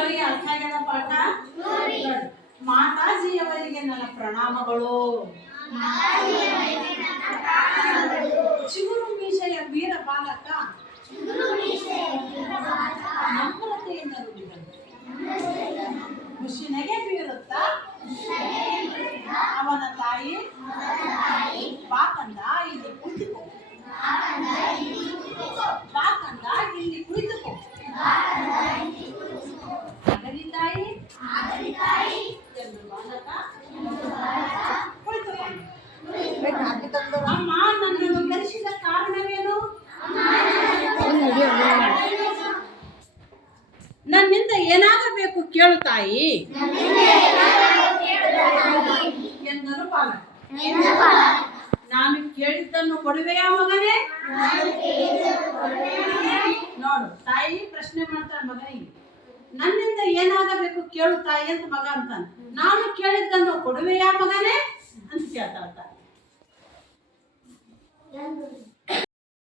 ಎಲ್ಲರಿಗೆ ಅರ್ಥ ಆಗ್ಯದ ಪಾಠ? ಮಾತಾಜಿಯವರಿಗೆ ನನ್ನ ಪ್ರಣಾಮಗಳು. ಚಿಗುರು ಮೀಸೆಯ ವೀರ ಬಾಲಕ ನಮ್ರತೆಯಿಂದ ನುಡಿದನು. ಖುಷಿನಗೆ ಬೀರುತ್ತ ಅವನ ತಾಯಿ ಬಾಕಂದ ಇಲ್ಲಿ ಕುಳಿತುಕೋ, ಬಾಕಂದ ಇಲ್ಲಿ ಕುಳಿತುಕೋ. ಆಗಲಿ ತಾಯಿ ಎಂದು ಬಾಲಕ ಕುಳಿತುಕೊಂಡು, ಅಮ್ಮ ನನ್ನನ್ನು ಕರೆಸಿದ ಕಾರಣವೇನು? ನನ್ನಿಂದ ಏನಾಗಬೇಕು ಕೇಳು ತಾಯಿ ಎಂದನು ಬಾಲಕ. ನಾನು ಕೇಳಿದ್ದನ್ನು ಕೊಡುವೆಯಾ ಮಗನೇ? ನೋಡು, ತಾಯಿ ಪ್ರಶ್ನೆ ಮಾಡ್ತಾಳೆ ಮಗನಿಗೆ, ನನ್ನಿಂದ ಏನಾಗಬೇಕು ಕೇಳು ತಾಯಿ ಅಂತ ಮಗ ಅಂತಾನೆ. ನಾನು ಕೇಳಿದ್ದನ್ನು ಕೊಡುವೆಯಾ ಮಗನೇ ಅಂತ ಕೇಳ್ತಾಳ ತಾಯಿ.